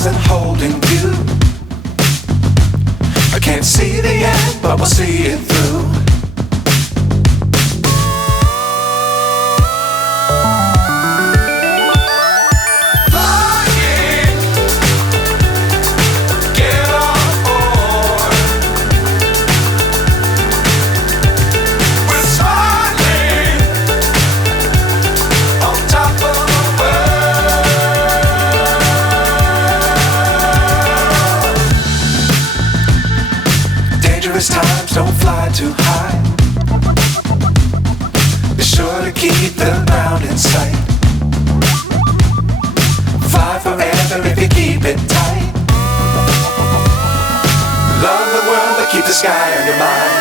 stars and holding you. I can't see the end, but we'll see it through. Times don't fly too high. Be sure to keep the ground in sight. Fly forever if you keep it tight. Love the world but keep the sky on your mind.